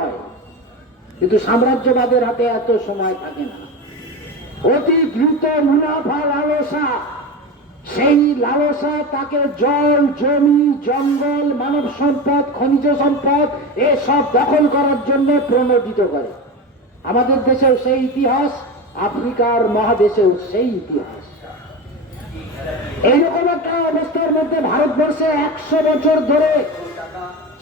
হয়, কিন্তু সাম্রাজ্যবাদের হাতে এত সময় থাকে না। অতি দ্রুত মুনাফা লালসা, সেই লালসা তাকে জল, জমি, জঙ্গল, মানব সম্পদ, খনিজ সম্পদ এসব দখল করার জন্য প্রণোদিত করে। আমাদের দেশেও সেই ইতিহাস, আফ্রিকার মহাদেশেও সেই ইতিহাস। এইরকম একটা অবস্থার মধ্যে ভারতবর্ষে 100 বছর ধরে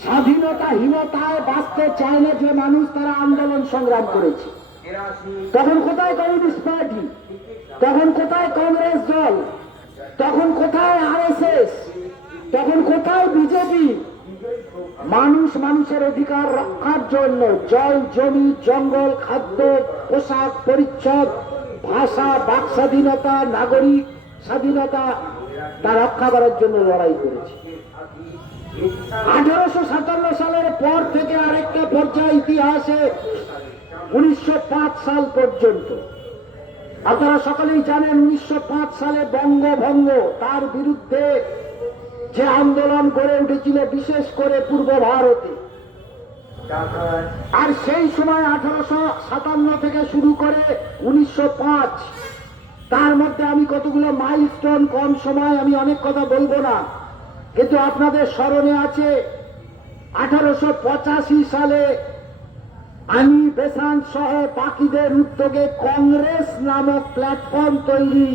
স্বাধীনতাহীনতায় বাঁচতে চায় না যে মানুষ, তারা আন্দোলন সংগ্রাম করেছে। তখন কোথায় কমিউনিস্ট পার্টি, তখন কোথায় কংগ্রেস দল, তখন কোথায় আরএসএস, তখন কোথায় বিজেপি? মানুষ মানুষের অধিকার রক্ষার জন্য জল, জমি, জঙ্গল, খাদ্য, পোশাক, পরিচ্ছদ, ভাষা, বাক স্বাধীনতা, নাগরিক স্বাধীনতা তা রক্ষা করার জন্য লড়াই করেছে। 1857 সালের পর থেকে আরেকটা পর্যায় ইতিহাসে 1905 সাল পর্যন্ত। আপনারা সকলেই জানেন 1905 সালে বঙ্গভঙ্গ, তার বিরুদ্ধে যে আন্দোলন গড়ে উঠেছিল বিশেষ করে পূর্ব ভারতে। আর সেই সময় 1857 থেকে শুরু করে 1905, তার মধ্যে আমি কতগুলো মাইলস্টোন, কম সময় আমি অনেক কথা বলবো না, কিন্তু আপনাদের স্মরণে আছে 1885 সালে আমি বেসান্ত সহ বাকিদের উদ্যোগে কংগ্রেস নামক প্ল্যাটফর্ম তৈরি,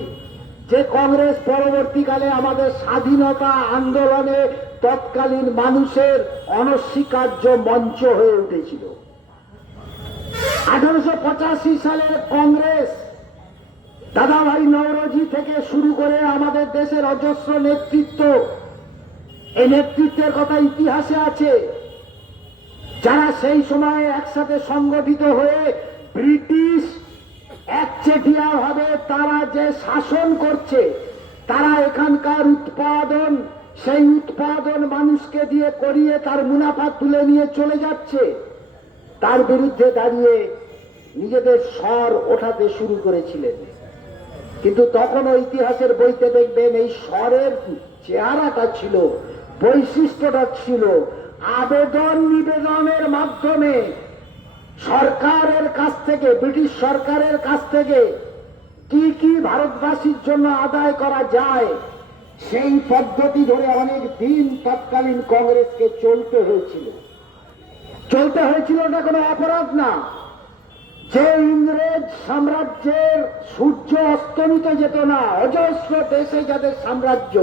যে কংগ্রেস পরবর্তীকালে আমাদের স্বাধীনতা আন্দোলনে তৎকালীন মানুষের অনস্বীকার্য মঞ্চ হয়ে উঠেছিল। 1885 সালের কংগ্রেস দাদাভাই নওরোজি থেকে শুরু করে আমাদের দেশের অজস্র নেতৃত্ব, এই নেতৃত্বের কথা ইতিহাসে আছে, যারা সেই সময়ে একসাথে সংগঠিত হয়ে ব্রিটিশ একচেটিয়া ভাবে তারা যে শাসন করছে, তারা এখানকার উৎপাদন, সেই উৎপাদন মানুষকে দিয়ে করিয়ে তার মুনাফা তুলে নিয়ে চলে যাচ্ছে, তার বিরুদ্ধে দাঁড়িয়ে নিজেদের স্বর ওঠাতে শুরু করেছিলেন। কিন্তু তখনও ইতিহাসের বইতে দেখবেন এই স্বরের চেহারাটা ছিল, বৈশিষ্ট্যটা ছিল আবেদন নিবেদনের মাধ্যমে সরকারের কাছ থেকে, ব্রিটিশ সরকারের কাছ থেকে কি কি ভারতবাসীর জন্য আদায় করা যায়, সেই পদ্ধতি ধরে অনেক দিন তৎকালীন কংগ্রেসকে চলতে হয়েছিল। এটা কোনো অপরাধ না। যে ইংরেজ সাম্রাজ্যের সূর্য অস্তমিত যেত না, অজস্র দেশে যাদের সাম্রাজ্য,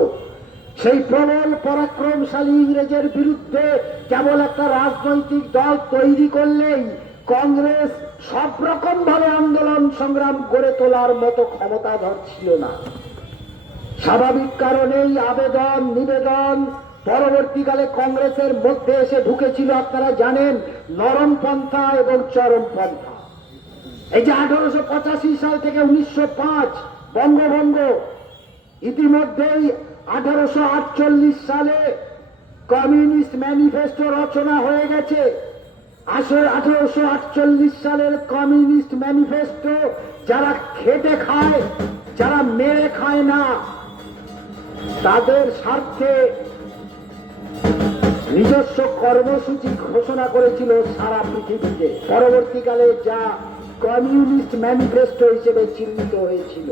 সেই প্রবল পরাক্রমশালী ইংরেজের বিরুদ্ধে কেবল একটা রাজনৈতিক দল তৈরি করলেই কংগ্রেস সব রকম ভাবে আন্দোলন সংগ্রাম গড়ে তোলার মতো ক্ষমতাধর ছিল না। স্বাভাবিক কারণেই আবেদন নিবেদন পরবর্তীকালে কংগ্রেসের মধ্যে এসে ঢুকেছিল, আপনারা জানেন, নরম পন্থা এবং চরম পন্থা। এই যে 1885 সাল থেকে 1905 বঙ্গভঙ্গ, ইতিমধ্যেই 1848 সালে কমিউনিস্ট ম্যানিফেস্টো রচনা হয়ে গেছে। 1848 সালের কমিউনিস্ট ম্যানিফেস্টো যারা খেটে খায়, যারা মেরে খায় না, তাদের স্বার্থে নিজস্ব কর্মসূচি ঘোষণা করেছিল সারা পৃথিবীতে। পরবর্তীকালে যা কমিউনিস্ট ম্যানিফেস্টো হিসেবে চিহ্নিত হয়েছিল।